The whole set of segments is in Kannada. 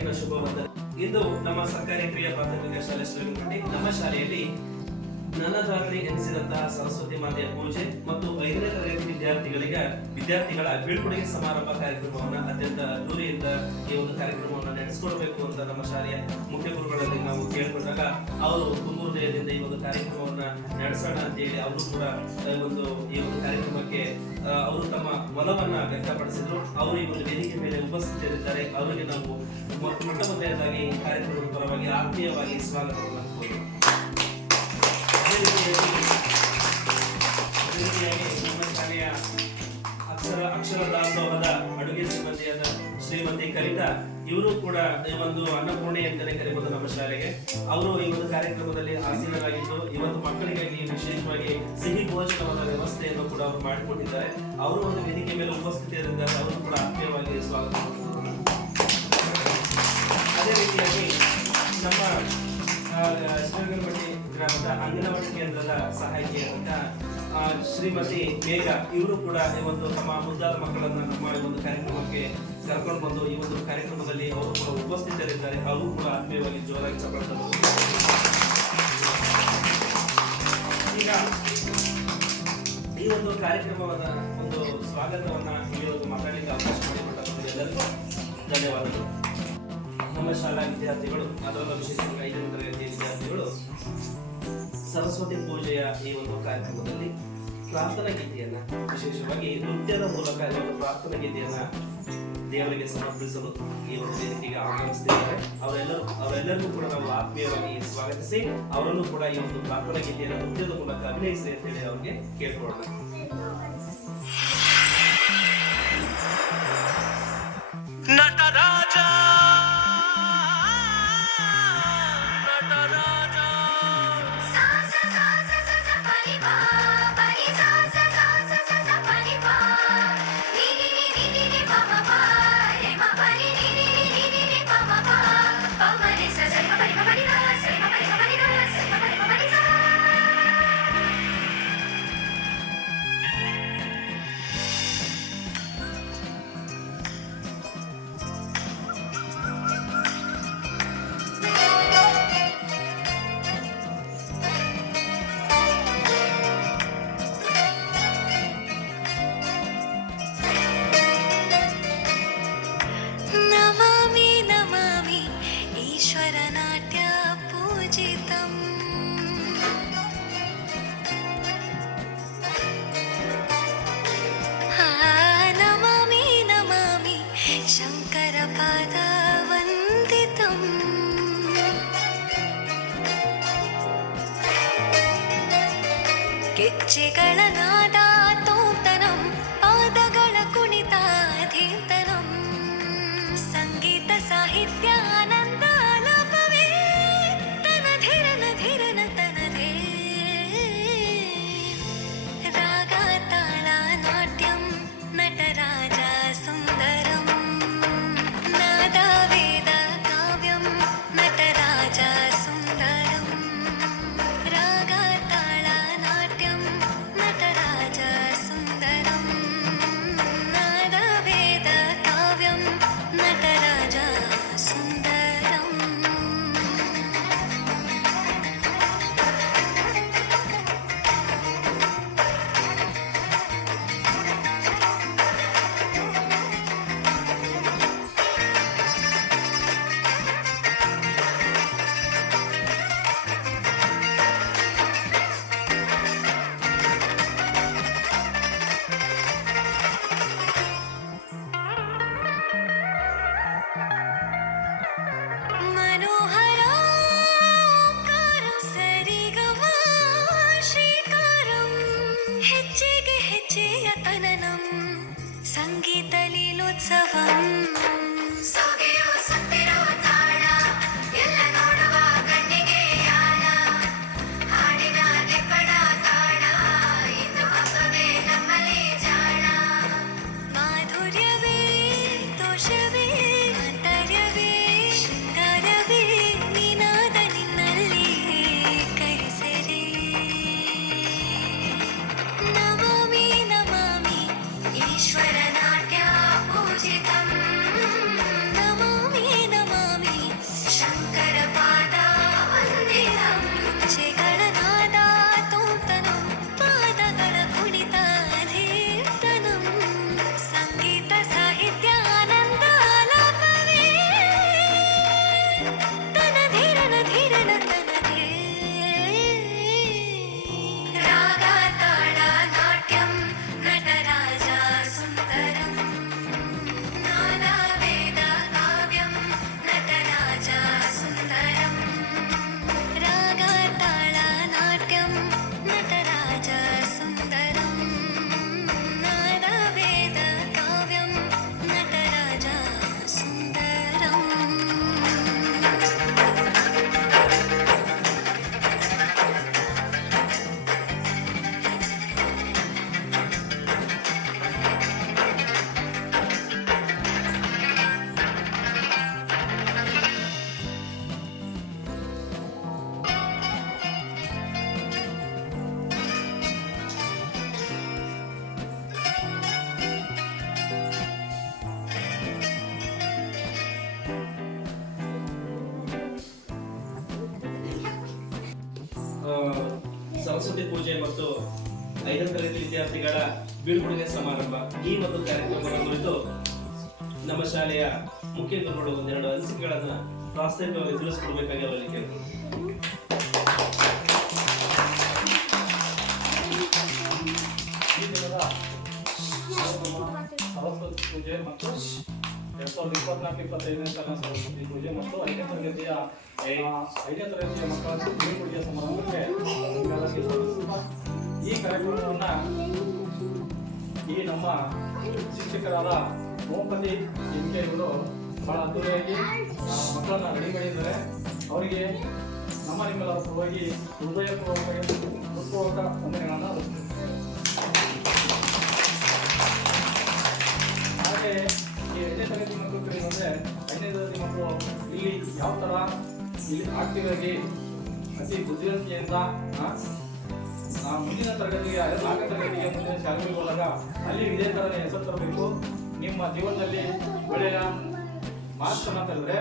ಬೆಳಗಿನ ಶುಭ ವಂದನೆ ಇಂದು ನಮ್ಮ ಸರ್ಕಾರಿ ಪ್ರಿಯ ಪ್ರಾಥಮಿಕ ಶಾಲೆ ಶ್ರೀರಂಗಪಟ್ಟಿ ನಮ್ಮ ಶಾಲೆಯಲ್ಲಿ ನನ್ನದಾಗಲಿ ಎನಿಸಿದಂತಹ ಸರಸ್ವತಿ ಮಾತೆಯ ಪೂಜೆ ಮತ್ತು ಐದನೇ ತರಗತಿ ವಿದ್ಯಾರ್ಥಿಗಳಿಗೆ ವಿದ್ಯಾರ್ಥಿಗಳ ಬೀಳ್ಕೊಡುಗೆ ಸಮಾರಂಭ ಕಾರ್ಯಕ್ರಮವನ್ನ ಅತ್ಯಂತ ದೂರಿಯಿಂದ ಈ ಒಂದು ಕಾರ್ಯಕ್ರಮವನ್ನು ನಡೆಸಿಕೊಡ್ಬೇಕು ಅಂತ ನಮ್ಮ ಶಾಲೆಯ ಮುಖ್ಯ ಗುರುಗಳಲ್ಲಿ ನಾವು ಕೇಳ್ಕೊಂಡಾಗ ಅವರು ತುಂಬ ಈ ಒಂದು ಕಾರ್ಯಕ್ರಮವನ್ನ ನಡೆಸೋಣ ಅಂತ ಹೇಳಿ ಅವರು ಕೂಡ ಒಂದು ಈ ಒಂದು ಕಾರ್ಯಕ್ರಮಕ್ಕೆ ಅವರು ತಮ್ಮ ಒಲವನ್ನ ವ್ಯಕ್ತಪಡಿಸಿದ್ರು ಅವರು ಈ ಒಂದು ವೇದಿಕೆ ಮೇಲೆ ಉಪಸ್ಥಿತರಿದ್ದಾರೆ ಅವರಿಗೆ ನಾವು ಮೊಟ್ಟ ಮೊದಲನೇದಾಗಿ ಕಾರ್ಯಕ್ರಮದ ಪರವಾಗಿ ಆತ್ಮೀಯವಾಗಿ ಸ್ವಾಗತವನ್ನು. ಅದೇ ರೀತಿಯಾಗಿ ಅಕ್ಷರ ಅಕ್ಷರ ದಾಸೋಹದ ಅಡುಗೆ ಸಿಬ್ಬಂದಿಯಾದ ಶ್ರೀಮತಿ ಕವಿತಾ ಇವರು ಕೂಡ ಈ ಒಂದು ಅನ್ನಪೂರ್ಣೆ ಅಂತಲೇ ಕರೆಯುವುದು ನಮ್ಮ ಶಾಲೆಗೆ. ಅವರು ಈ ಒಂದು ಕಾರ್ಯಕ್ರಮದಲ್ಲಿ ಆಸೀನರಾಗಿದ್ದು ಇವತ್ತು ಮಕ್ಕಳಿಗಾಗಿ ವಿಶೇಷವಾಗಿ ಸಿಹಿ ಭೋಜನದ ವ್ಯವಸ್ಥೆಯನ್ನು ಕೂಡ ಅವರು ಮಾಡಿಕೊಟ್ಟಿದ್ದಾರೆ. ಅವರು ಒಂದು ವೇದಿಕೆ ಮೇಲೆ ಉಪಸ್ಥಿತಿಯಲ್ಲಿದ್ದಾರೆ ಅವರು ಕೂಡ ಆತ್ಮೀಯವಾಗಿ ಸ್ವಾಗತ ಅದೇ ರೀತಿಯಾಗಿ ನಮ್ಮ ಶ್ರೀರಂಗಪಟ್ಟಿ ಗ್ರಾಮದ ಅಂಗನವಾಡಿ ಕೇಂದ್ರದ ಸಹಾಯಕಿಯಾದಂತ ಆ, ಶ್ರೀಮತಿ ಮೇಘ ಇವರು ಕೂಡ ಈ ಒಂದು ತಮ್ಮ ಮುದ್ದಾದ ಮಕ್ಕಳನ್ನು ನಮ್ಮ ಈ ಒಂದು ಕಾರ್ಯಕ್ರಮಕ್ಕೆ ಕರ್ಕೊಂಡು ಬಂದು ಈ ಒಂದು ಕಾರ್ಯಕ್ರಮದಲ್ಲಿ ಅವರು ಕೂಡ ಉಪಸ್ಥಿತರಿದ್ದಾರೆ. ಅವರು ಕೂಡ ಆತ್ಮೀಯವಾಗಿ ಜೋರಾಗಿ ಚಪ್ಪಾಳೆ ಈಗ ಈ ಒಂದು ಕಾರ್ಯಕ್ರಮವನ್ನ, ಒಂದು ಸ್ವಾಗತವನ್ನ ಈ ಒಂದು ಅವಕಾಶ ಮಾಡಿಕೊಟ್ಟಂತ ಎಲ್ಲರಿಗೂ ಧನ್ಯವಾದಗಳು. ನಮ್ಮ ಶಾಲಾ ವಿದ್ಯಾರ್ಥಿಗಳು ಅದರಲ್ಲೂ ವಿಶೇಷವಾಗಿ ಐದನೇ ತರಗತಿಯ ವಿದ್ಯಾರ್ಥಿಗಳು, ಸರಸ್ವತಿ ಪೂಜೆಯ ಈ ಒಂದು ಕಾರ್ಯಕ್ರಮದಲ್ಲಿ ಪ್ರಾರ್ಥನಾ ಗೀತೆಯನ್ನ, ವಿಶೇಷವಾಗಿ ನೃತ್ಯದ ಮೂಲಕ ಒಂದು ಪ್ರಾರ್ಥನಾ ಗೀತೆಯನ್ನ ದೇವರಿಗೆ ಸಮರ್ಪಿಸಲು ಈ ಒಂದು ವೇದಿಕೆಗೆ ಆಗಮಿಸ್ತಿದ್ದಾರೆ ಅವರೆಲ್ಲರೂ ಅವರೆಲ್ಲರಿಗೂ ಕೂಡ ನಾವು ಆತ್ಮೀಯವಾಗಿ ಸ್ವಾಗತಿಸಿ, ಅವರನ್ನು ಕೂಡ ಈ ಒಂದು ಪ್ರಾರ್ಥನಾ ಗೀತೆಯನ್ನು ನೃತ್ಯದ ಮೂಲಕ ಅಭಿನಯಿಸಿ ಅಂತ ಹೇಳಿ ಅವ್ರಿಗೆ ಕೇಳ್ಕೊಳ್ಳೋಣ. ಮತ್ತು ಐದನೇ ತರಗತಿ ವಿದ್ಯಾರ್ಥಿಗಳ ಬೀಳ್ಕೊಡುಗೆ ಸಮಾರಂಭ. ಈ ಒಂದು ಕಾರ್ಯಕ್ರಮಗಳ ಕುರಿತು ನಮ್ಮ ಶಾಲೆಯ ಮುಖ್ಯ ಗುರುಗಳು ಒಂದೆರಡು ಅನಿಸಿಕೆಗಳನ್ನ ಪ್ರಾಸ್ತಾವಿಕವಾಗಿ ತಿಳಿಸ್ಕೊಡ್ಬೇಕಾಗಿ ಅವರಲ್ಲಿ ಸರಸ್ವತಿ ಪೂಜೆ ಮತ್ತು ಎರಡ್ ಸಾವಿರದ ಇಪ್ಪತ್ನಾಲ್ಕು ಇಪ್ಪತ್ತೈದನೇ ಸಾಲಿನ ಸರಸ್ವತಿ ಪೂಜೆ ಮತ್ತು ಐದನೇ ತರಗತಿಯ ಐದನೇ ತರಗತಿಯ ಮಕ್ಕಳ ಬೀಳ್ಕೊಡುಗೆ ಸಮಾರಂಭಕ್ಕೆ ಈ ಕಾರ್ಯಕ್ರಮವನ್ನು ಈ ನಮ್ಮ ಶಿಕ್ಷಕರಾದ ಓಂಪತಿ ಎಂಕೆಯವರು ಬಹಳ ಅದ್ದೂರಿಯಾಗಿ ಮಕ್ಕಳನ್ನ ರೆಡಿ ಮಾಡಿದ್ದಾರೆ ಅವರಿಗೆ ನಮ್ಮ ನಿಮ್ಮೆಲ್ಲರ ಸಲುವಾಗಿ ಹೃದಯಪೂರ್ವಕ ಹೃತ್ಪೂರ್ವಕ ವಂದನೆಗಳನ್ನು. ಹಾಗೆ ಈ ಎಂಟನೇ ತರಗತಿ ಮಕ್ಕಳು ಅಂದರೆ ಐದನೇ ತರಗತಿ ಮಕ್ಕಳು ಇಲ್ಲಿ ಯಾವ ಥರ ಇಲ್ಲಿ ಆಕ್ಟಿವ್ ಆಗಿ ಅತಿ ಬುದ್ಧಿವಂತಿಕೆಯಿಂದ ಮುಂದಿನ ತರಗತಿಗೆ ನಾಲ್ಕು ತರಗತಿಗೆ ಮುಂದಿನ ಶಾಲೆಗೆ ಹೋದಾಗ ಅಲ್ಲಿ ಇದೇ ಹೆಸರು ತರಬೇಕು. ನಿಮ್ಮ ಜೀವನದಲ್ಲಿ ಒಳ್ಳೆಯ ಮಾರ್ಕ್ಸ್ ಅನ್ನ ತೆಗೆದ್ರೆ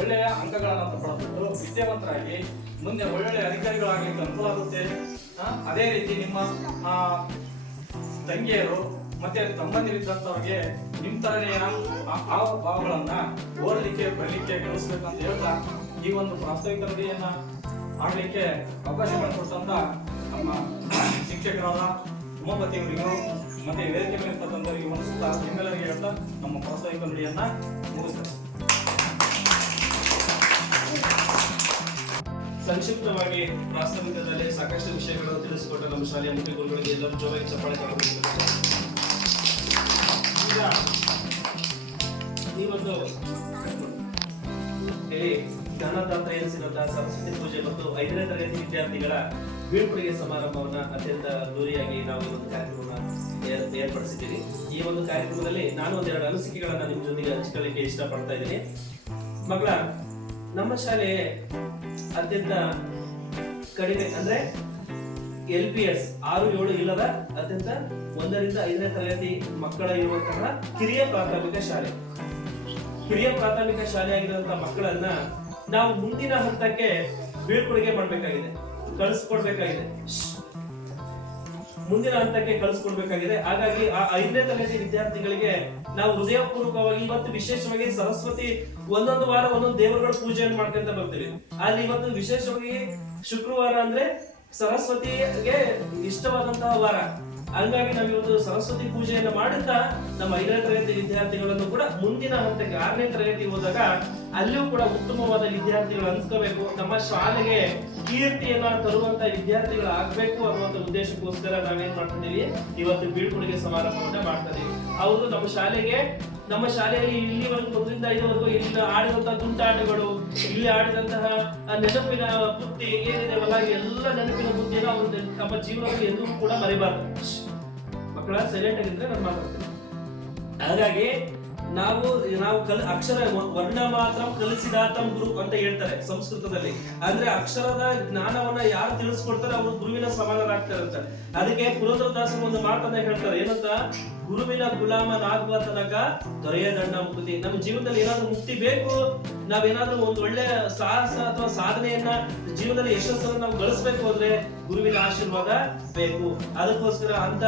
ಒಳ್ಳೆಯ ಅಂಕಗಳನ್ನು ಪಡೆದುಬಿಟ್ಟು ವಿದ್ಯಾವಂತರಾಗಿ, ಮುಂದೆ ಒಳ್ಳೊಳ್ಳೆ ಅಧಿಕಾರಿಗಳಾಗಲಿಕ್ಕೆ ಅನುಕೂಲ ಆಗುತ್ತೆ. ಅದೇ ರೀತಿ ನಿಮ್ಮ ತಂಗಿಯರು ಮತ್ತೆ ತಮ್ಮಂದಿರಿದ್ದಂಥವ್ರಿಗೆ ನಿಮ್ಮ ತರನೆಯ ಆ ಭಾವಗಳನ್ನ ಓದಲಿಕ್ಕೆ, ಬರಲಿಕ್ಕೆ ಕಲಿಸ್ಬೇಕಂತ ಹೇಳ್ತಾ ಈ ಒಂದು ಪ್ರಾಸ್ತಾವಿಕ ನದಿಯನ್ನ ಆಡ್ಲಿಕ್ಕೆ ಅವಕಾಶ ಮಾಡಿಕೊಟ್ಟಂತ ನಮ್ಮ ಶಿಕ್ಷಕರಾದ ಉಮಾಪತಿ ಮತ್ತು ವೇದಿಕೆ ಮೇಲೆ ಇರ್ತಕ್ಕಂಥವರಿಗೆ ಮನಸ್ಸುತ್ತಾ ನಿಮ್ಮೆಲ್ಲರಿಗೆ ಹೇಳ್ತಾ ನಮ್ಮ ಪ್ರಾಸ್ತಾವಿಕ ನುಡಿಯನ್ನ ಸಂಕ್ಷಿಪ್ತವಾಗಿ ಪ್ರಾಸ್ತಾವಿಕದಲ್ಲಿ ಸಾಕಷ್ಟು ವಿಷಯಗಳನ್ನು ತಿಳಿಸಿಕೊಟ್ಟ ನಮ್ಮ ಶಾಲೆಯ ಮುಖ್ಯ ಗುರುಗಳಿಗೆ ಎಲ್ಲರೂ ಜೋರಾಗಿ ಚಪ್ಪಾಳೆ ಈಗ ಹೇಳಿ ಜ್ಞಾನದಾತ ಎನಿಸಿದಂತಹ ಸರಸ್ವತಿ ಪೂಜೆ ಮತ್ತು ಐದನೇ ತರಗತಿ ವಿದ್ಯಾರ್ಥಿಗಳ ಬೀಳ್ಕೊಡುಗೆ ಸಮಾರಂಭವನ್ನ ಅತ್ಯಂತ ದೂರಿಯಾಗಿ ನಾವು ಒಂದು ಕಾರ್ಯಕ್ರಮವನ್ನ ಏರ್- ಏರ್ಪಡಿಸಿದ್ದೀವಿ. ಈ ಒಂದು ಕಾರ್ಯಕ್ರಮದಲ್ಲಿ ನಾನು ಒಂದೆರಡು ಅನಿಸಿಕೆಗಳನ್ನ ನಿಮ್ಮ ಜೊತೆಗೆ ಹಂಚಿಕೊಳ್ಳಿಕ್ಕೆ ಇಷ್ಟಪಡ್ತಾ ಇದ್ದೀನಿ. ಮಗಳ ನಮ್ಮ ಶಾಲೆ ಅತ್ಯಂತ ಕಡಿಮೆ, ಅಂದ್ರೆ ಎಲ್ ಪಿ ಎಸ್ ಆರು ಏಳು ಇಲ್ಲದ ಅತ್ಯಂತ ಒಂದರಿಂದ ಐದನೇ ತರಗತಿ ಮಕ್ಕಳ ಇರುವಂತಹ ಕಿರಿಯ ಪ್ರಾಥಮಿಕ ಶಾಲೆ. ಕಿರಿಯ ಪ್ರಾಥಮಿಕ ಶಾಲೆ ಆಗಿರುವಂತಹ ಮಕ್ಕಳನ್ನ ನಾವು ಮುಂದಿನ ಹಂತಕ್ಕೆ ಬೀಳ್ಕೊಡುಗೆ ಮಾಡ್ಬೇಕಾಗಿದೆ. ಕಳಿಸ್ಕೊಡ್ಬೇಕಾಗಿದೆ. ಮುಂದಿನ ಹಂತಕ್ಕೆ ಕಳಿಸ್ಕೊಡ್ಬೇಕಾಗಿದೆ. ಹಾಗಾಗಿ ಆ ಐದನೇ ತರಗತಿ ವಿದ್ಯಾರ್ಥಿಗಳಿಗೆ ನಾವು ಹೃದಯಪೂರ್ವಕವಾಗಿ ಇವತ್ತು ವಿಶೇಷವಾಗಿ ಸರಸ್ವತಿ ಒಂದೊಂದು ವಾರ ಒಂದೊಂದು ದೇವರುಗಳ ಪೂಜೆಯನ್ನು ಮಾಡ್ಕೊಂತ ಬರ್ತೀವಿ. ಅಲ್ಲಿ ಇವತ್ತು ವಿಶೇಷವಾಗಿ ಶುಕ್ರವಾರ ಅಂದ್ರೆ ಸರಸ್ವತಿಗೆ ಇಷ್ಟವಾದಂತಹ ವಾರ. ಹಂಗಾಗಿ ನಾವು ಇವತ್ತು ಸರಸ್ವತಿ ಪೂಜೆಯನ್ನು ಮಾಡುತ್ತಾ ನಮ್ಮ ಐದನೇ ತರಗತಿ ವಿದ್ಯಾರ್ಥಿಗಳನ್ನು ಕೂಡ ಮುಂದಿನ ಹಂತಕ್ಕೆ ಆರನೇ ತರಗತಿ ಹೋದಾಗ ಅಲ್ಲಿಯೂ ಕೂಡ ಉತ್ತಮವಾದ ವಿದ್ಯಾರ್ಥಿಗಳು ಅನ್ಸ್ಕೋಬೇಕು. ನಮ್ಮ ಶಾಲೆಗೆ ಕೀರ್ತಿಯನ್ನ ತರುವಂತ ವಿದ್ಯಾರ್ಥಿಗಳು ಆಗ್ಬೇಕು ಅನ್ನುವಂತ ಉದ್ದೇಶಕ್ಕೋಸ್ಕರ ನಾವೇನ್ ಮಾಡ್ತಿದೀವಿ ಇವತ್ತು ಬೀಳ್ಕೊಡುಗೆ ಸಮಾರಂಭವನ್ನ ಮಾಡ್ತಾ ಇದೀವಿ ಅವರು ನಮ್ಮ ಶಾಲೆಗೆ, ನಮ್ಮ ಶಾಲೆಯಲ್ಲಿ ಇಲ್ಲಿವರೆಗೂ ಒಂದರಿಂದ ಐದವರೆಗೂ ಇಲ್ಲಿ ಆಡಿದಂತಹ ತುಂಟಾಟಗಳು ಇಲ್ಲಿ ಆಡಿದಂತಹ ನೆನಪಿನ ಬುದ್ಧಿ ಏನಿದೆ ಎಲ್ಲ ನೆನಪಿನ ಬುದ್ಧಿಯನ್ನು ಅವರು ತಮ್ಮ ಜೀವನದಲ್ಲಿ ಎಂದೂ ಕೂಡ ಮರಿಬಾರ್ದು. ಮಕ್ಕಳ ಸೈಲೆಂಟ್ ಆಗಿದ್ರೆ ನಾನು ಮಾತಾಡ್ತೀನಿ. ಹಾಗಾಗಿ ನಾವು ನಾವು ಕಲ್, ಅಕ್ಷರ ವರ್ಣ ಮಾತ್ರ ಕಲಿಸಿದಾತಂ ಗುರು ಅಂತ ಹೇಳ್ತಾರೆ ಸಂಸ್ಕೃತದಲ್ಲಿ. ಅಂದ್ರೆ ಅಕ್ಷರದ ಜ್ಞಾನವನ್ನ ಯಾರು ತಿಳಿಸ್ಕೊಡ್ತಾರೆ ಅವರು ಗುರುವಿನ ಸಮಾನರಾಗ್ತಾರೆ ಅಂತ. ಅದಕ್ಕೆ ಪುರಂದರದಾಸರು ಒಂದು ಮಾತನ್ನ ಹೇಳ್ತಾರೆ. ಏನಂತ? ಗುರುವಿನ ಗುಲಾಮನಾಗುವ ತನಕ ದೊರೆಯದಣ್ಣ ಮುಕ್ತಿ. ನಮ್ಮ ಜೀವನದಲ್ಲಿ ಏನಾದ್ರೂ ಮುಕ್ತಿ ಬೇಕು? ನಾವೇನಾದ್ರೂ ಒಂದು ಒಳ್ಳೆ ಸಾಹಸ ಅಥವಾ ಸಾಧನೆಯನ್ನ ಜೀವನದಲ್ಲಿ ಯಶಸ್ಸನ್ನು ನಾವು ಗಳಿಸ್ಬೇಕು ಅಂದ್ರೆ ಗುರುವಿನ ಆಶೀರ್ವಾದ ಬೇಕು. ಅದಕ್ಕೋಸ್ಕರ ಅಂತ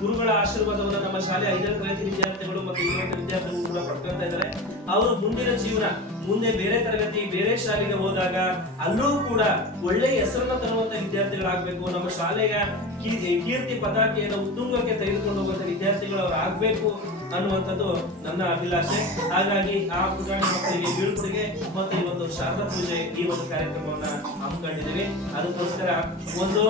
ಗುರುಗಳ ಆಶೀರ್ವಾದವನ್ನ ನಮ್ಮ ಶಾಲೆ ಐದನೇ ತರಗತಿ ವಿದ್ಯಾರ್ಥಿಗಳು ಮತ್ತು ಇನ್ನೊಂದು ವಿದ್ಯಾರ್ಥಿಗಳು ಕೂಡ ಪಡ್ಕೊಳ್ತಾ ಇದ್ದಾರೆ. ಅವರು ಮುಂದಿನ ಜೀವನ ಮುಂದೆ ಬೇರೆ ತರಗತಿ, ಬೇರೆ ಶಾಲೆಗೆ ಹೋದಾಗ ಅಲ್ಲೂ ಕೂಡ ಒಳ್ಳೆಯ ಹೆಸರನ್ನ ತರುವಂತ ವಿದ್ಯಾರ್ಥಿಗಳಾಗಬೇಕು. ನಮ್ಮ ಶಾಲೆಯ ಕೀರ್ತಿ ಪತಾಕೆಯನ್ನು ಉತ್ತುಂಗಕ್ಕೆ ತೆಗೆದುಕೊಂಡು ಹೋಗುವಂತ ವಿದ್ಯಾರ್ಥಿಗಳು ಅವ್ರು ಆಗ್ಬೇಕು ಅನ್ನುವಂಥದ್ದು ನನ್ನ ಅಭಿಲಾಷೆ. ಹಾಗಾಗಿ ಆ ಪುಟಾಣಿ ಮಕ್ಕಳಿಗೆ ಬೀಳ್ಕೊಡುಗೆ ಮತ್ತು ಈ ಒಂದು ಶಾರದಾ ಪೂಜೆ ಈ ಒಂದು ಕಾರ್ಯಕ್ರಮವನ್ನ ಹಮ್ಮಿಕೊಂಡಿದ್ದೀವಿ. ಅದಕ್ಕೋಸ್ಕರ ಒಂದು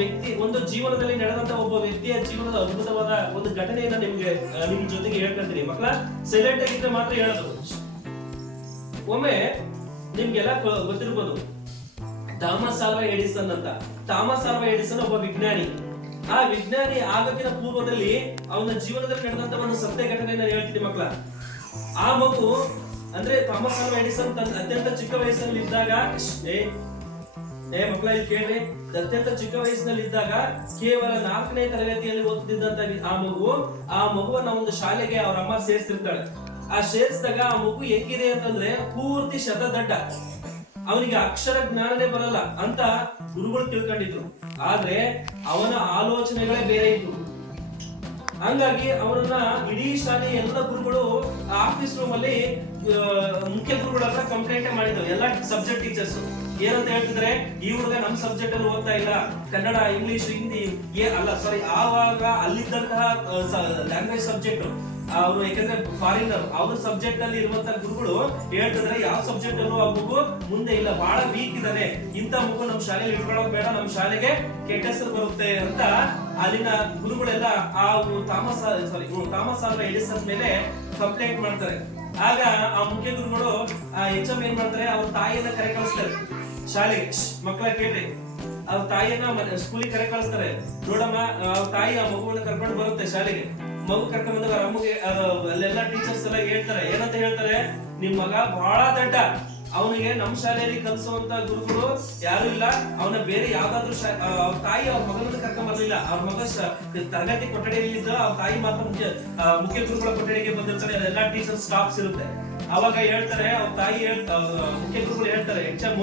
ವ್ಯಕ್ತಿ, ಒಂದು ಜೀವನದಲ್ಲಿ ನಡೆದಂತ ಒಬ್ಬ ವ್ಯಕ್ತಿಯ ಜೀವನದ ಅದ್ಭುತವಾದ ಒಂದು ಘಟನೆಯನ್ನ ನಿಮ್ಗೆ ನಿಮ್ ಜೊತೆಗೆ ಹೇಳ್ಕೊಂತೀನಿ. ಮಕ್ಕಳ ಸೈಲೆಂಟ್ ಆಗಿದ್ರೆ ಮಾತ್ರ ಹೇಳೋದು. ಒಮ್ಮೆ ನಿಮ್ಗೆಲ್ಲ ಗೊತ್ತಿರ್ಬೋದು. ಥಾಮಸ್ ಆಲ್ವಾ ಎಡಿಸನ್ ಅಂತ. ಥಾಮಸ್ ಆಲ್ವಾ ಎಡಿಸನ್ ಒಬ್ಬ ವಿಜ್ಞಾನಿ. ಆ ವಿಜ್ಞಾನಿ ಆಗಿನ ಪೂರ್ವದಲ್ಲಿ ಅವನ ಜೀವನದಲ್ಲಿ ನಡೆದಂತ ಒಂದು ಸತ್ಯ ಘಟನೆಯನ್ನ ಹೇಳ್ತೀನಿ ಮಕ್ಕಳ ಆ ಮಗು, ಅಂದ್ರೆ ಥಾಮಸ್ ಆಲ್ವಾ ಎಡಿಸನ್ ತನ್ನ ಅತ್ಯಂತ ಚಿಕ್ಕ ವಯಸ್ಸಲ್ಲಿ ಇದ್ದಾಗ ಏ ಏ ಮಕ್ಕಳ ಇಲ್ಲಿ ಕೇಳ್ರಿ. ಅತ್ಯಂತ ಚಿಕ್ಕ ವಯಸ್ಸಿನಲ್ಲಿ ಇದ್ದಾಗ ಕೇವಲ ನಾಲ್ಕನೇ ತರಗತಿಯಲ್ಲಿ ಓದ್ತಿದ್ದಂತ ಆ ಮಗು, ಆ ಮಗುವನ್ನ ಒಂದು ಶಾಲೆಗೆ ಅವ್ರ ಅಮ್ಮ ಸೇರಿಸಿರ್ತಾಳೆ. ಆ ಸೇರಿಸಿದಾಗ ಆ ಮಗು ಹೆಂಗಿದೆ ಅಂತಂದ್ರೆ ಪೂರ್ತಿ ಶತದಡ್ಡ ಅವನಿಗೆ ಅಕ್ಷರ ಜ್ಞಾನನೇ ಬರಲ್ಲ ಅಂತ ಗುರುಗಳು ತಿಳ್ಕೊಂಡಿದ್ರು. ಆದ್ರೆ ಅವನ ಆಲೋಚನೆಗಳೇ ಬೇರೆ ಇತ್ತು. ಹಂಗಾಗಿ ಅವರನ್ನ ಇಡೀ ಶಾಲೆ ಎಲ್ಲ ಗುರುಗಳು ಆಫೀಸ್ ರೂಮ್ ಅಲ್ಲಿ ಮುಖ್ಯ ಗುರುಗಳ ಹತ್ರ ಕಂಪ್ಲೇಂಟ್ ಮಾಡಿದ್ರು. ಎಲ್ಲ ಸಬ್ಜೆಕ್ಟ್ ಟೀಚರ್ಸ್ ಏನಂತ ಹೇಳ್ತಿದ್ರೆ? ಈ ಹುಡುಗ ನಮ್ ಸಬ್ಜೆಕ್ಟ್ ಅಲ್ಲಿ ಓದ್ತಾ ಇಲ್ಲ. ಕನ್ನಡ, ಇಂಗ್ಲಿಷ್, ಹಿಂದಿ, ಏ, ಅಲ್ಲ ಸಾರಿ ಆವಾಗ ಅಲ್ಲಿದ್ದಂತಹ ಲ್ಯಾಂಗ್ವೇಜ್ ಸಬ್ಜೆಕ್ಟ್ ಅವರು ಯಾಕಂದ್ರೆ ಫಾರಿನರ್ ಅವ್ರ ಸಬ್ಜೆಕ್ಟ್ ಅಲ್ಲಿ ಇರುವಂತ ಗುರುಗಳು ಹೇಳ್ತಿದ್ರೆ, ಯಾವ ಸಬ್ಜೆಕ್ಟ್ ಅಲ್ಲೂ ಆ ಮಗು ಮುಂದೆ ಇಲ್ಲ ಬಹಳ ವೀಕ್ ಇದಾನೆ. ಇಂತ ಮಗು ನಮ್ ಶಾಲೆಯಲ್ಲಿ ಇಟ್ಕೊಳಕ್ ಬೇಡ, ನಮ್ ಶಾಲೆಗೆ ಕೆಟ್ಟ ಹೆಸರು ಬರುತ್ತೆ ಅಂತ ಅಲ್ಲಿನ ಗುರುಗಳೆಲ್ಲ ಆ Thomas sorry Thomas Alva Edison ಮೇಲೆ ಕಂಪ್ಲೇಂಟ್ ಮಾಡ್ತಾರೆ. ಆಗ ಆ ಮುಖ್ಯ ಗುರುಗಳು, ಆ ಎಚ್ ಎಂ ಏನ್ ಮಾಡ್ತಾರೆ, ಅವ್ರ ತಾಯಿಯನ್ನ ಕರೆ ಕಳಿಸ್ತಾರೆ. ಶಾಲೆಗೆ ಮಕ್ಕಳ ಕೇಳಿ ಅವ್ರ ತಾಯಿಯನ್ನ ಸ್ಕೂಲಿಗೆ ಕರೆ ಕಳಿಸ್ತಾರೆ. ನೋಡಮ್ಮ ಅವ್ರ ತಾಯಿ ಆ ಮಗುವನ್ನ ಕರ್ಕೊಂಡು ಬರುತ್ತೆ ಶಾಲೆಗೆ. ಮಗು ಕರ್ಕೊಂಡ್ ಬಂದಾಗ ಅಮ್ಮಗೆ ಅಲ್ಲೆಲ್ಲ ಟೀಚರ್ಸ್ ಎಲ್ಲ ಹೇಳ್ತಾರೆ. ಏನಂತ ಹೇಳ್ತಾರೆ? ನಿಮ್ ಮಗ ಬಹಳ ದಡ್ಡ. ಅವನಿಗೆ ನಮ್ಮ ಶಾಲೆಯಲ್ಲಿ ಕಲಿಸುವಂತ ಗುರುಗಳು ಯಾರು ಇಲ್ಲ. ಅವನ ಬೇರೆ ಯಾವ್ದಾದ್ರು ಅವ್ರ ತಾಯಿ ಅವ್ರ ಮಗನನ್ನ ಕರ್ಕೊಂಡ್ ಬರ್ಲಿಲ್ಲ. ಅವ್ರ ಮಗ ತರಗತಿ ಕೊಠಡಿಯಲ್ಲಿ ಇದ್ದ ಅವ್ರ ತಾಯಿ ಮಾತ್ರ ಮುಖ್ಯ ಗುರುಗಳ ಕೊಠಡಿಗೆ ಬಂದಿರ್ತಾರೆ ಎಲ್ಲ ಟೀಚರ್ ಸ್ಟಾಫ್ಸ್ ಇರುತ್ತೆ. ಅವಾಗ ಹೇಳ್ತಾರೆ, ಅವ್ರ ತಾಯಿ ಮುಖ್ಯ ಗುರುಗಳು ಹೇಳ್ತಾರೆ ಎಚ್ ಎಂ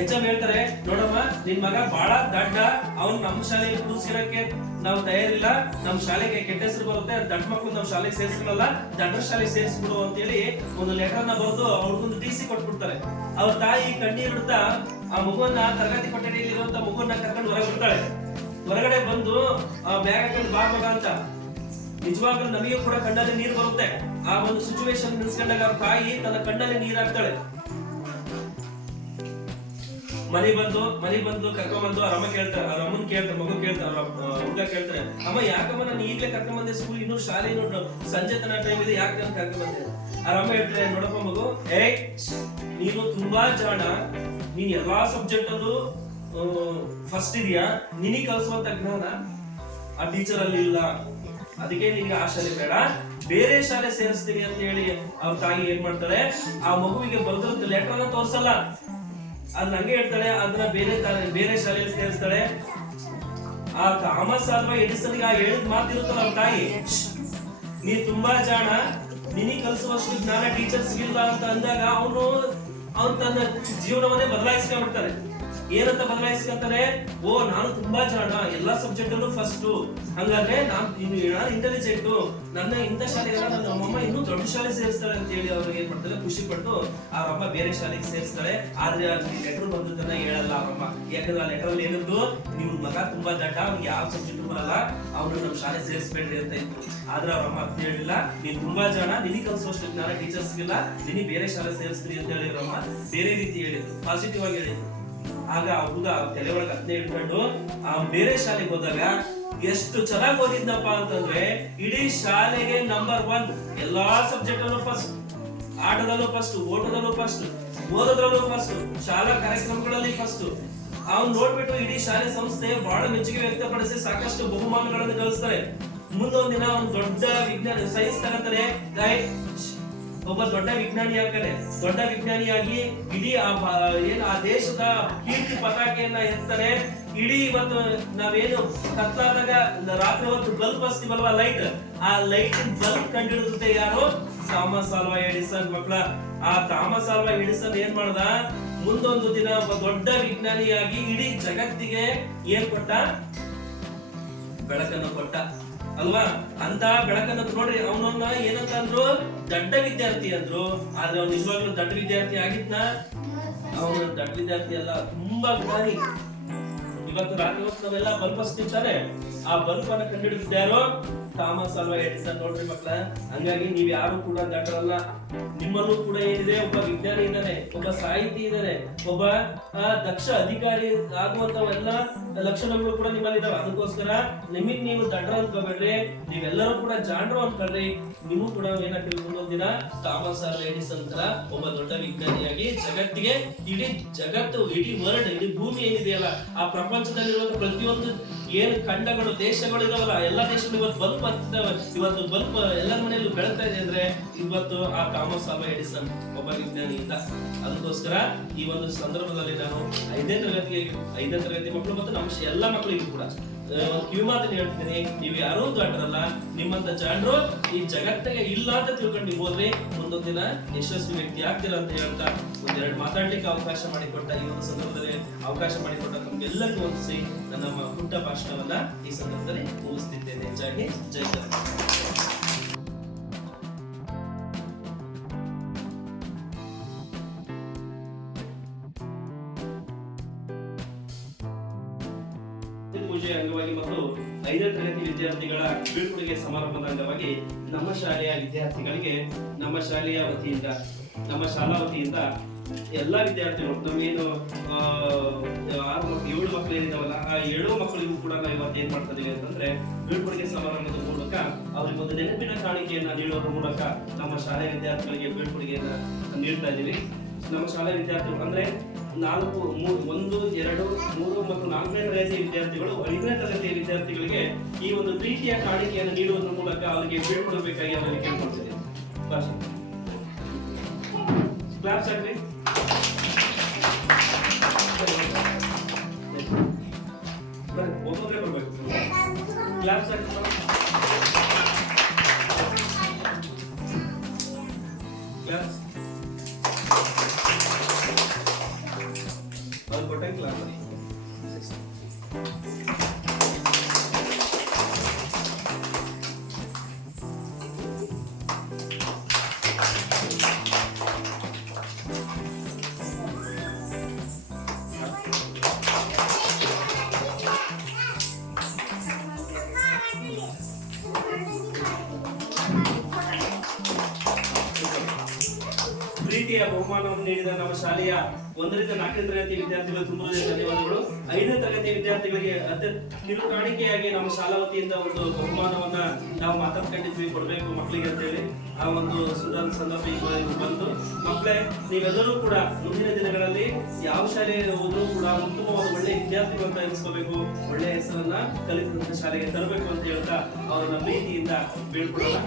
ಎಚ್ ಎಂ ಹೇಳ್ತಾರೆ, ನೋಡಮ್ಮ, ನಿನ್ ಮಗ ಬಹಳ ದಡ್ಡ. ಅವ್ನ್ ನಮ್ಮ ಶಾಲೆಯಲ್ಲಿ ಕೂರ್ಸಿರಕ್ಕೆ ನಾವು ತಯಾರಿಲ್ಲ ನಮ್ಮ ಶಾಲೆಗೆ ಕೆಟ್ಟ ಹೆಸರು ಬರುತ್ತೆ ದಟ್ಟ ಮಕ್ಕಳು ನಮ್ಮ ಶಾಲೆಗೆ ಸೇರಿಸ್ಕೊಳ್ಳಲ್ಲ, ದಡ್ಡ ಶಾಲೆಗೆ ಸೇರಿಸ್ಬಿಡು ಅಂತೇಳಿ ಒಂದು ಲೆಟರ್ನ ಬರೆದು ಅವ್ರಿಗೊಂದು ಟಿ ಸಿ ಕೊಟ್ಬಿಡ್ತಾರೆ. ಅವ್ರ ತಾಯಿ ಕಣ್ಣೀರಿಡ್ತಾ ಆ ಮಗುವನ್ನ ತರಗತಿ ಕೊಠಡಿಯಲ್ಲಿ ಇರುವಂತ ಮಗುವನ್ನ ಕರ್ಕೊಂಡು ಹೊರಗೆ ಬಿಡ್ತಾಳೆ. ಹೊರಗಡೆ ಬಂದು ಆ ಬ್ಯಾಗ್ ಹಾಕೊಂಡು ಬಾ ಮಗ ಅಂತ. ನಿಜವಾಗ್ಲೂ ನಮಗೆ ಕೂಡ ಕಣ್ಣಲ್ಲಿ ನೀರು ಬರುತ್ತೆ. ಆ ಒಂದು ಸಿಚುವೇಶನ್ ನಿಲ್ಸ್ಕೊಂಡಾಗ ಅವ್ರ ತಾಯಿ ತನ್ನ ಕಣ್ಣಲ್ಲಿ ನೀರ್ ಹಾಕ್ತಾಳೆ. ಮನೆ ಬಂದು ಮನೆ ಬಂದು ಕರ್ಕೊಂಡ್ ಬಂದು ಅವ್ರ ಅಮ್ಮ ಕೇಳ್ತಾರೆ ಅವ್ರ ಅಮ್ಮನ್ ಕೇಳ್ತಾರೆ, ಮಗು ಕೇಳ್ತಾರೆ, ಅವ್ರ ಹುಡ್ಗ ಕೇಳ್ತಾರೆ, ಅಮ್ಮ, ಯಾಕಮ್ಮ, ನಾನು ಈಗಲೇ ಕರ್ಕೊಂಡ್ ಬಂದೆ ಸ್ಕೂಲ್ ಇನ್ನೂ ಶಾಲೆ ನೋಡು ಸಂಜೆ ತನ ಟೈಮ್ ಇದೆ, ಯಾಕೆ ನಾನು ಕರ್ಕೊಂಡ್ ಬಂದೆ? ಅವ್ರ ಅಮ್ಮ ಹೇಳ್ತಾರೆ, ನೋಡಪ್ಪ ಮಗು ಏ ನೀನು ತುಂಬಾ ಜಾಣ. ನೀನ್ ಎಲ್ಲಾ ಸಬ್ಜೆಕ್ಟ್ ಅದು ಫಸ್ಟ್ ಇದೆಯಾ. ನಿನಗೆ ಕಲಿಸುವಂತ ಜ್ಞಾನ ಆ ಟೀಚರ್ ಅಲ್ಲಿ ಇಲ್ಲ. ಅದಕ್ಕೆ ನಿನ್ಗೆ ಆ ಶಾಲೆ ಬೇಡ. ಬೇರೆ ಶಾಲೆ ಸೇರಿಸ್ತೀನಿ ಅಂತ ಹೇಳಿ ಅವ್ರ ತಾಯಿ ಏನ್ ಮಾಡ್ತಾಳೆ ಆ ಮಗುವಿಗೆ ಬರೆದ ಲೆಟರ್ ಅನ್ನ ತೋರ್ಸಲ್ಲ. ಅದ್ ನಂಗೆ ಹೇಳ್ತಾಳೆ ಅದನ್ನ ಬೇರೆ ಬೇರೆ ಶಾಲೆಯಲ್ಲಿ ಸೇರಿಸ್ತಾಳೆ. ಆ ಥಾಮಸ್ ಅಥವಾ ಎಡಿಸನ್ಗೆ ಆ ಹೇಳಿದ ಮಾತಿರುತ್ತಲ್ಲ ಅವ್ರ ತಾಯಿ? ನೀ ತುಂಬಾ ಜಾಣ, ನಿನಗೆ ಕಲಿಸುವಷ್ಟು ಜ್ಞಾನ ಟೀಚರ್ಸ್ ಇಲ್ಲ ಅಂತ ಅಂದಾಗ ಅವನು, ಅವ್ನು ತನ್ನ ಜೀವನವನ್ನೇ ಬದಲಾಯಿಸ್ಕೊಂಡ್ಬಿಡ್ತಾನೆ. ಏನಂತ ಬದಲಾಯಿಸ್ಕೊಂತಾರೆ? ಓ, ನಾನು ತುಂಬಾ ಜಾಣ, ಎಲ್ಲಾ ಸಬ್ಜೆಕ್ಟ್ ಅಲ್ಲೂ ಫಸ್ಟ್ ಹಂಗಾದ್ರೆ ನಾನು ನಾನು ಇಂಟೆಲಿಜೆಂಟ್ ನನ್ನ ಇಂಥ ಶಾಲೆಗೆಲ್ಲ ನನ್ನ ಅಮ್ಮ ಇನ್ನೂ ದೊಡ್ಡ ಶಾಲೆ ಸೇರಿಸ್ತಾರೆ ಅಂತ ಹೇಳಿ ಅವ್ರಿಗೆ ಏನ್ ಮಾಡ್ತಾರೆ? ಖುಷಿ ಪಟ್ಟು ಅವ್ರ ಅಮ್ಮ ಬೇರೆ ಶಾಲೆಗೆ ಸೇರಿಸ್ತಾರೆ. ಆದ್ರೆ ಲೆಟರ್ ಬಂದದನ್ನ ಹೇಳಲ್ಲ ಅವ್ರಮ್ಮ ಯಾಕಂದ್ರೆ ಆ ಲೆಟರ್ ಅಲ್ಲಿ ಏನಿದ್ದು ನಿಮ್ ಮಗ ತುಂಬಾ ದಡ್ಡ ಅವ್ನಿಗೆ ಯಾವ ಸಬ್ಜೆಕ್ಟ್ ಬರಲ್ಲ. ಅವ್ರು ನಮ್ ಶಾಲೆ ಸೇರಿಸ್ಬೇಡ್ರಿ ಅಂತ ಇತ್ತು ಆದ್ರೆ ಅವ್ರಮ್ಮ ಅದ್ ಹೇಳಿಲ್ಲ. ನೀನ್ ತುಂಬಾ ಜನ ನಿನಗೆ ಕಲ್ಸೋಷ್ಟು ಜ್ಞಾನ ಟೀಚರ್ಸ್ ಇಲ್ಲ ನಿನಗೆ ಬೇರೆ ಶಾಲೆ ಸೇರಿಸ್ತೀನಿ ಅಂತ ಹೇಳಿದ್ರಮ್ಮ ಬೇರೆ ರೀತಿ ಹೇಳಿದ್ರು. ಪಾಸಿಟಿವ್ ಆಗಿ ಹೇಳಿದ್ರು. ಆಗ ಆ ಹುಡುಗ ತಲೆ ಒಳಗೆ ಅದನ್ನೇ ಇಟ್ಕೊಂಡು ಆ ಬೇರೆ ಶಾಲೆಗೆ ಹೋದಾಗ ಎಷ್ಟು ಚೆನ್ನಾಗಿ ಓದಿದ್ನಪ್ಪ ಅಂತಂದ್ರೆ ಇಡೀ ಶಾಲೆಗೆ ನಂಬರ್ ಒನ್ ಎಲ್ಲಾ ಸಬ್ಜೆಕ್ಟ್ ಅಲ್ಲೂ ಫಸ್ಟ್ ಆಟದಲ್ಲೂ ಫಸ್ಟ್ ಓಟದಲ್ಲೂ ಫಸ್ಟ್ ಓದೋದ್ರಲ್ಲೂ ಫಸ್ಟ್ ಶಾಲಾ ಕಾರ್ಯಕ್ರಮಗಳಲ್ಲಿ ಫಸ್ಟ್ ಅವ್ನು ನೋಡ್ಬಿಟ್ಟು ಇಡೀ ಶಾಲೆ ಸಂಸ್ಥೆ ಬಹಳ ಮೆಚ್ಚುಗೆ ವ್ಯಕ್ತಪಡಿಸಿ ಸಾಕಷ್ಟು ಬಹುಮಾನಗಳನ್ನು ಗಳಿಸ್ತಾರೆ. ಮುಂದೊಂದಿನ ದಿನ ಅವ್ನು ದೊಡ್ಡ ವಿಜ್ಞಾನ ಸೈನ್ಸ್ ತಗಂತಾನೆ ಗಾಯ್ ಒಬ್ಬ ದೊಡ್ಡ ವಿಜ್ಞಾನಿ ಆಗ್ತಾನೆ. ದೊಡ್ಡ ವಿಜ್ಞಾನಿಯಾಗಿ ಇಡೀ ಆ ಏನು ಆ ದೇಶದ ಕೀರ್ತಿ ಪತಾಕೆಯನ್ನ ಎತ್ತಾರೆ. ಇಡೀ ಇವತ್ತು ನಾವೇನು ಕತ್ತಾದಾಗ ರಾತ್ರಿ ಹೊತ್ತು ಬಲ್ಬ್ ಹಚ್ತೀವಲ್ವಾ ಲೈಟ್? ಆ ಲೈಟ್ ಬಲ್ಬ್ ಕಂಡಿಡಿದಂತೆ ಯಾರು? ಥಾಮಸ್ ಆಲ್ವಾ ಎಡಿಸನ್ ಮಕ್ಕಳ ಆ ಥಾಮಸ್ ಆಲ್ವಾ ಎಡಿಸನ್ ಏನ್ ಮಾಡ್ದ? ಮುಂದೊಂದು ದಿನ ಒಬ್ಬ ದೊಡ್ಡ ವಿಜ್ಞಾನಿಯಾಗಿ ಇಡೀ ಜಗತ್ತಿಗೆ ಏನ್ ಕೊಟ್ಟ ಬೆಳಕನ್ನು ಕೊಟ್ಟ. ಅಲ್ವಾ? ಅಂತ ಬೆಳಕನ್ನು ನೋಡ್ರಿ ಅವನನ್ನ ಏನಂತ ಅಂದ್ರು ದಡ್ಡ ವಿದ್ಯಾರ್ಥಿ ಅಂದ್ರು. ಆದ್ರೆ ಅವ್ನು ನಿಜವಾಗ್ಲೂ ದಡ್ಡ ವಿದ್ಯಾರ್ಥಿ ಆಗಿದ್ನ. ಅವನು ದಡ್ಡ ವಿದ್ಯಾರ್ಥಿ ಅಲ್ಲ, ತುಂಬಾ ಜ್ಞಾನಿ. ಇವತ್ತು ರಾತ್ರಿ ಹೊತ್ತು ನಾವೆಲ್ಲ ಬಲ್ಪಸ್ತಿರ್ತಾರೆ ಆ ಬಲ್ಪನ್ನ ಅನ್ನ ಕಂಡುಹಿಡಿದ ಯಾರು? ಥಾಮಸ್ ಅಲ್ವಾ ಎಡಿಸನ್ ನೋಡ್ರಿ ಮಕ್ಳ. ಹಂಗಾಗಿ ನೀವ್ ಯಾರು ಕೂಡ ದಡ್ಡರಲ್ಲ ನಿಮ್ಮಲ್ಲೂ ಕೂಡ ಏನಿದೆ, ಒಬ್ಬ ವಿಜ್ಞಾನಿ ಇದ್ದಾನೆ ಒಬ್ಬ ಸಾಹಿತಿ ಇದ್ದಾನೆ ಒಬ್ಬ ದಕ್ಷ ಅಧಿಕಾರಿ ಆಗುವಂತವೆಲ್ಲ ಲಕ್ಷಣಗಳು ಕೂಡ ನಿಮ್ಮಲ್ಲಿ ಇದಾವೆ ಅದಕ್ಕೋಸ್ಕರ ನಿಮಗ್ ನೀವು ದಡ್ರ ಅನ್ಕೋಬೇಡ್ರಿ. ನೀವೆಲ್ಲರೂ ಕೂಡ ಜಾಣರು ಅನ್ಕೊಳ್ರಿ. ನೀವು ಕೂಡ ಏನಾಗ್ತೀವಿ ಮುಂದೊಂದಿನ ದಿನ ಥಾಮಸ್ ಆರ್ ಎಡಿಸನ್ ತರ ಒಬ್ಬ ದೊಡ್ಡ ವಿಜ್ಞಾನಿಯಾಗಿ ಜಗತ್ತಿಗೆ ಇಡೀ ಜಗತ್ತು, ಇಡೀ ವರ್ಲ್ಡ್ ಇಡೀ ಭೂಮಿ ಏನಿದೆಯಲ್ಲ, ಆ ಪ್ರಪಂಚದಲ್ಲಿರುವ ಪ್ರತಿಯೊಂದು ಏನು ಖಂಡಗಳು, ದೇಶಗಳು ಇದಾವಲ್ಲ, ಎಲ್ಲಾ ದೇಶಗಳು ಇವತ್ತು ಹತ್ತಿದಾವೆ ಇವತ್ತು ಬಲ್ಬ್ ಎಲ್ಲರ ಮನೆಯಲ್ಲೂ ಬೆಳತಾ ಇದೆ ಅಂದ್ರೆ ಇವತ್ತು ಆ ಥಾಮಸ್ ಆಲ್ವಾ ಎಡಿಸನ್ ಒಬ್ಬ ವಿಜ್ಞಾನಿ ಅಂತ. ಅದಕ್ಕೋಸ್ಕರ ಈ ಒಂದು ಸಂದರ್ಭದಲ್ಲಿ ನಾನು ಐದನೇ ತರಗತಿಗೆ ಐದನೇ ತರಗತಿ ಮಕ್ಕಳು ಮತ್ತು ನಮ್ಮ ಎಲ್ಲ ಮಕ್ಕಳಿಗೂ ಕೂಡ ಒಂದು ಕಿವಿಮಾತನ್ನ ಹೇಳ್ತೀನಿ. ನೀವು ಯಾರೂ ದೊಡ್ಡರಲ್ಲ ನಿಮ್ಮಂತ ಜನರು ಈ ಜಗತ್ತಿಗೆ ಇಲ್ಲ ಅಂತ ತಿಳ್ಕೊಂಡು ಹೋದ್ರೆ ಮುಂದೊಂದು ದಿನ ಯಶಸ್ವಿ ವ್ಯಕ್ತಿ ಆಗ್ತೀರಾ ಅಂತ ಹೇಳ್ತಾ ಒಂದೆರಡು ಮಾತಾಡ್ಲಿಕ್ಕೆ ಅವಕಾಶ ಮಾಡಿಕೊಟ್ಟ ಈ ಒಂದು ಸಂದರ್ಭದಲ್ಲಿ ಅವಕಾಶ ಮಾಡಿಕೊಟ್ಟ ನಮ್ಗೆಲ್ಲರಿಗೂ ಹೊಂದಿಸಿ ನನ್ನ ಪುಟ್ಟ ಭಾಷಣವನ್ನ ಈ ಸಂದರ್ಭದಲ್ಲಿ ಮುಗಿಸ್ತಿದ್ದೇನೆ. ಜೈ ಜೈ ಪೂಜೆಯ ಅಂಗವಾಗಿ ಮತ್ತು ಐದನೇ ತರಗತಿ ವಿದ್ಯಾರ್ಥಿಗಳ ಬೀಳ್ಕೊಡುಗೆ ಸಮಾರಂಭದ ಅಂಗವಾಗಿ ನಮ್ಮ ಶಾಲೆಯ ವಿದ್ಯಾರ್ಥಿಗಳಿಗೆ ನಮ್ಮ ಶಾಲೆಯ ವತಿಯಿಂದ ನಮ್ಮ ಶಾಲಾ ವತಿಯಿಂದ ಎಲ್ಲಾ ವಿದ್ಯಾರ್ಥಿಗಳು ನಮ್ಮೇನು ಆ, ಆರು ಮಕ್ಕಳು ಏಳು ಮಕ್ಕಳು ಏನಿದಾವಲ್ಲ ಆ ಏಳು ಮಕ್ಕಳಿಗೂ ಕೂಡ ನಾವು ಇವತ್ತು ಏನ್ ಮಾಡ್ತಾ ಇದೀವಿ ಅಂತಂದ್ರೆ ಬೀಳ್ಕೊಡುಗೆ ಸಮಾರಂಭದ ಮೂಲಕ ಅವ್ರಿಗೆ ಒಂದು ನೆನಪಿನ ಕಾಣಿಕೆಯನ್ನ ನೀಡುವ ಮೂಲಕ ನಮ್ಮ ಶಾಲೆಯ ವಿದ್ಯಾರ್ಥಿಗಳಿಗೆ ಬೀಳ್ಕೊಡುಗೆಯನ್ನ ನೀಡ್ತಾ ಇದೀವಿ. ನಮ್ಮ ಶಾಲೆಯ ವಿದ್ಯಾರ್ಥಿಗಳು ಅಂದ್ರೆ ನಾಲ್ಕು ಮೂರು ಒಂದು, ಎರಡು, ಮೂರು ಮತ್ತು ನಾಲ್ಕನೇ ತರಗತಿಯ ವಿದ್ಯಾರ್ಥಿಗಳು, ಐದನೇ ತರಗತಿಯ ವಿದ್ಯಾರ್ಥಿಗಳಿಗೆ ಈ ಒಂದು ಪ್ರೀತಿಯ ಕಾಣಿಕೆಯನ್ನು ನೀಡುವುದರ ಮೂಲಕ ಅವರಿಗೆ ಬೀಳ್ಕೊಡಬೇಕಾಗಿ ಅವರಿಗೆ ಕೇಳ್ಕೊಳ್ತೇನೆ. ಕ್ಲಾಸ್ ಆಗ್ರಿ ಕ್ಲಾಪ್ಸ್ ಪ್ರೀತಿಯ ಬಹುಮಾನವನ್ನು ನೀಡಿದ ನಮ್ಮ ಶಾಲೆಯ ಒಂದರಿಂದ ನಾಲ್ಕನೇ ತರಗತಿ ವಿದ್ಯಾರ್ಥಿಗಳು ತುಂಬಾ ಧನ್ಯವಾದಗಳು. ಐದನೇ ತರಗತಿ ವಿದ್ಯಾರ್ಥಿಗಳಿಗೆ ಅತ್ಯಂತ ಕಿರು ಕಾಣಿಕೆಯಾಗಿ ನಮ್ಮ ಶಾಲಾ ವತಿಯಿಂದ ಒಂದು ಬಹುಮಾನವನ್ನ ನಾವು ಮಾತಾಡ್ಕೊಂಡಿದ್ವಿ ಕೊಡಬೇಕು ಮಕ್ಕಳಿಗೆ ಅಂತೇಳಿ. ಆ ಒಂದು ಸುಧಾರ ಸಂದರ್ಭ ಈಗ ಬಂತು. ಮಕ್ಕಳೇ, ನೀವೆಲ್ಲರೂ ಕೂಡ ಮುಂದಿನ ದಿನಗಳಲ್ಲಿ ಯಾವ ಶಾಲೆ ಹೋದ್ರೂ ಕೂಡ ಉತ್ತಮವಾದ ಒಳ್ಳೆ ವಿದ್ಯಾರ್ಥಿಗಳು ಅಂತ ಎನಿಸ್ಕೋಬೇಕು ಒಳ್ಳೆ ಹೆಸರನ್ನ ಕಲಿತಂತ ಶಾಲೆಗೆ ತರಬೇಕು ಅಂತ ಹೇಳ್ತಾ ಅವರನ್ನ ಪ್ರೀತಿಯಿಂದ ಬೀಳ್ಕೊಳ್ಳೋಣ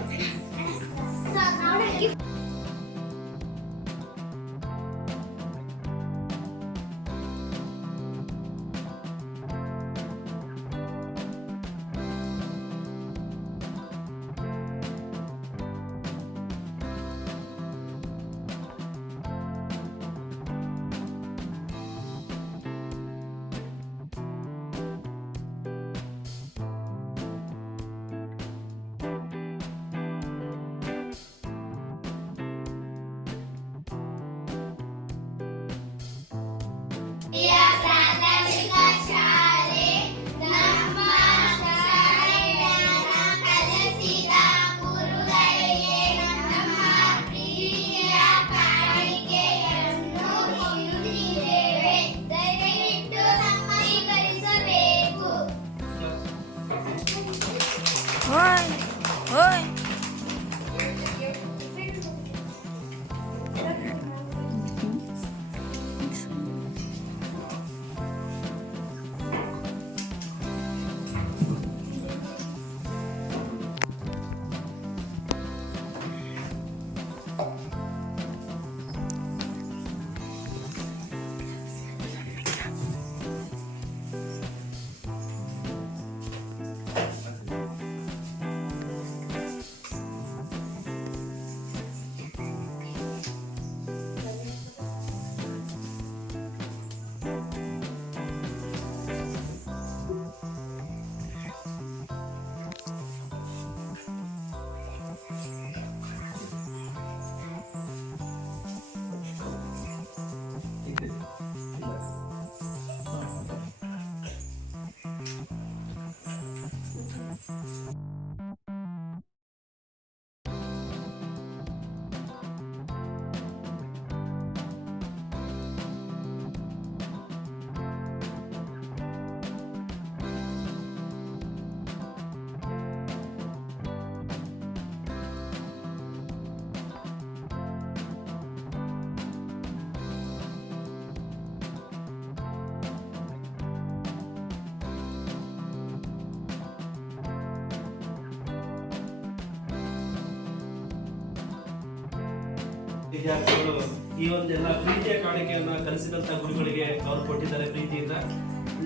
ವಿದ್ಯಾರ್ಥಿಗಳು ಈ ಒಂದೆಲ್ಲ ಪ್ರೀತಿಯ ಕಾಣಿಕೆಯನ್ನ ಕಲಿಸಿದಂತ ಗುರುಗಳಿಗೆ ಅವರು ಕೊಟ್ಟಿದ್ದಾರೆ ಪ್ರೀತಿಯಿಂದ.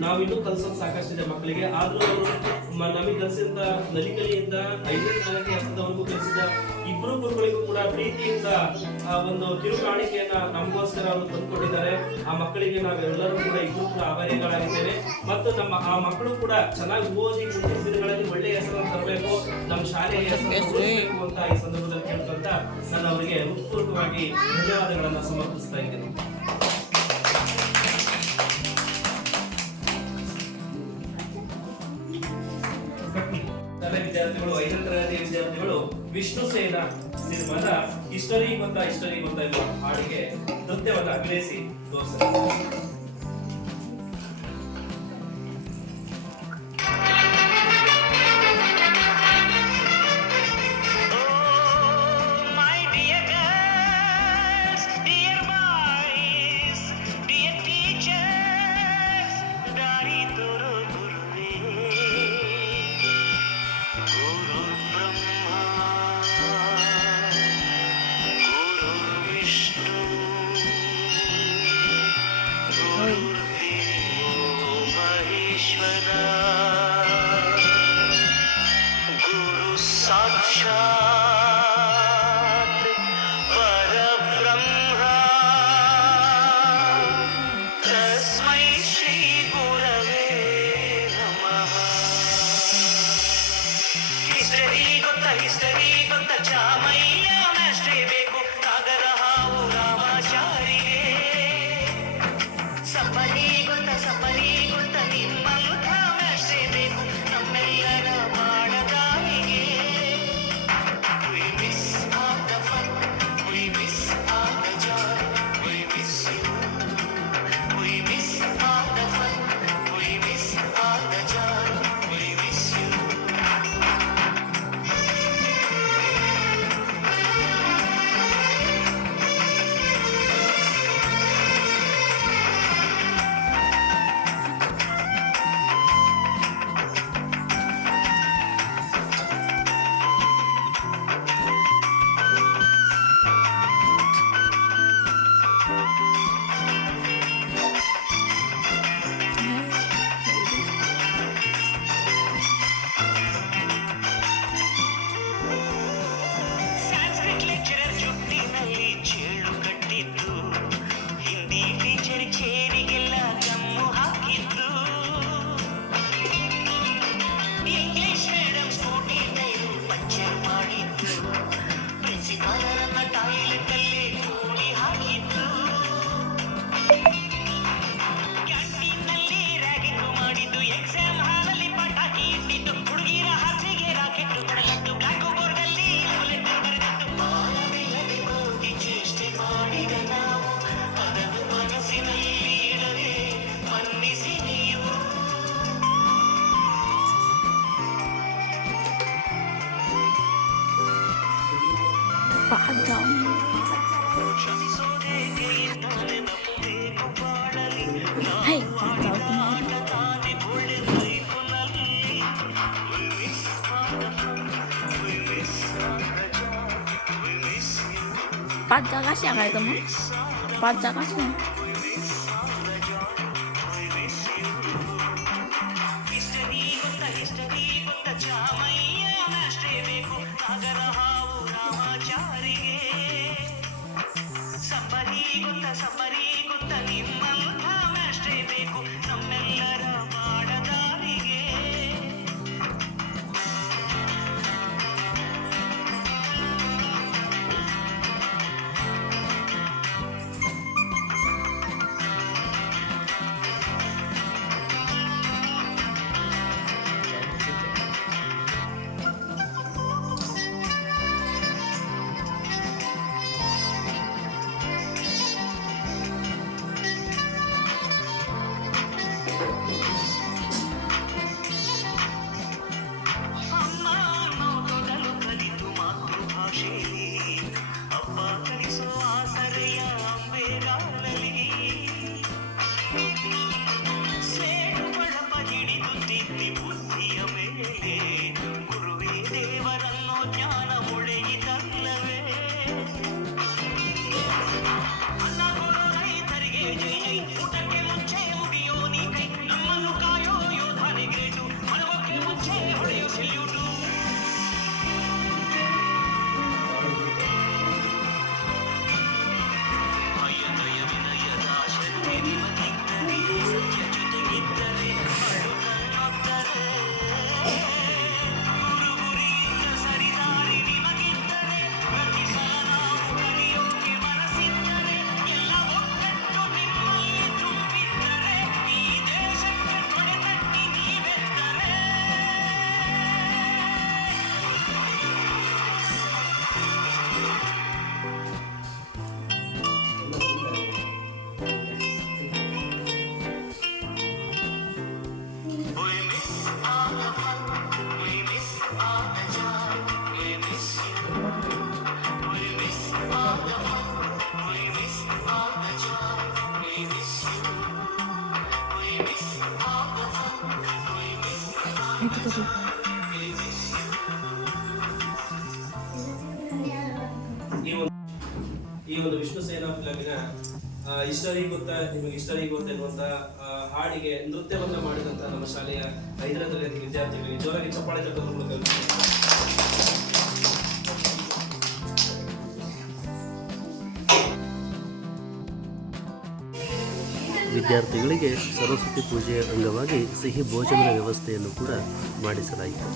ನಾವಿನ್ನೂ ಕಲ್ಸೋದು ಸಾಕಷ್ಟಿದೆ ಮಕ್ಕಳಿಗೆ. ಆದರೂ ಅವರು ನಮಗೆ ಕಲಿಸಿದ ನಲಿಕಲಿಯಿಂದ ಐದನೇ ತರಗತಿ ಹಂತದವರೆಗೂ ಕಲಿಸಿದ ಇಬ್ಬರು ಗುರುಗಳಿಗೂ ಕೂಡ ಪ್ರೀತಿಯಿಂದ ಆ ಒಂದು ಕಿರುಕಾಣಿಕೆಯನ್ನ ನಮಗೋಸ್ಕರ ಅವರು ತಂದುಕೊಟ್ಟಿದ್ದಾರೆ. ಆ ಮಕ್ಕಳಿಗೆ ನಾವೆಲ್ಲರೂ ಕೂಡ ಇಬ್ಬರು ಕೂಡ ಆಭಾರಿಗಳಾಗಿದ್ದೇವೆ ಮತ್ತು ನಮ್ಮ ಆ ಮಕ್ಕಳು ಕೂಡ ಚೆನ್ನಾಗಿ ಓದಿ ಮುಂದಿನ ದಿನಗಳಲ್ಲಿ ಒಳ್ಳೆಯ ಹೆಸರನ್ನು ತರಬೇಕು ನಮ್ಮ ಶಾಲೆಯ ಹೆಸರು ಅಂತ ಈ ಸಂದರ್ಭದಲ್ಲಿ ಕೇಳ್ಕೊಂತ ನಾನು ಅವರಿಗೆ ಹೃತ್ಪೂರ್ವಕವಾಗಿ ಧನ್ಯವಾದಗಳನ್ನು ಸಮರ್ಪಿಸ್ತಾ ಇದ್ದೇನೆ. ಸೇನ ಸಿನಿಮಾದ ಹಿಸ್ಟರಿ ಗೊತ್ತಾ ಹಿಸ್ಟರಿ ಗೊತ್ತಾ ಎಂಬ ಹಾಡಿಗೆ ನೃತ್ಯವನ್ನ ಅಭಿನಯಿಸಿ ತೋರಿಸಿದ್ದಾರೆ はい、バッチャーがしやがると思う？バッチャがしやがる ಈ ಒಂದು ವಿಷ್ಣು ಸೇನಾ ಫಿಲಮಿನ ಹಿಸ್ಟರಿ ಗೊತ್ತಾ ನಿಮಗೆ ಇಷ್ಟರಿಗೆ ಗೊತ್ತಾ ಎನ್ನುವಂತ ಹಾಡಿಗೆ ನೃತ್ಯವನ್ನ ಮಾಡಿದಂತ ನಮ್ಮ ಶಾಲೆಯ ಹೈದರಾಬಾದ್ ತರಗತಿ ವಿದ್ಯಾರ್ಥಿಗಳಿಗೆ ಜೋರಾಗಿ ಚಪ್ಪಾಳೆ ತಟ್ಟೋದ್ರ ಮೂಲಕ ವಿದ್ಯಾರ್ಥಿಗಳಿಗೆ ಸರಸ್ವತಿ ಪೂಜೆಯ ಅಂಗವಾಗಿ ಸಿಹಿ ಭೋಜನದ ವ್ಯವಸ್ಥೆಯನ್ನು ಕೂಡ ಮಾಡಿಸಲಾಯಿತು.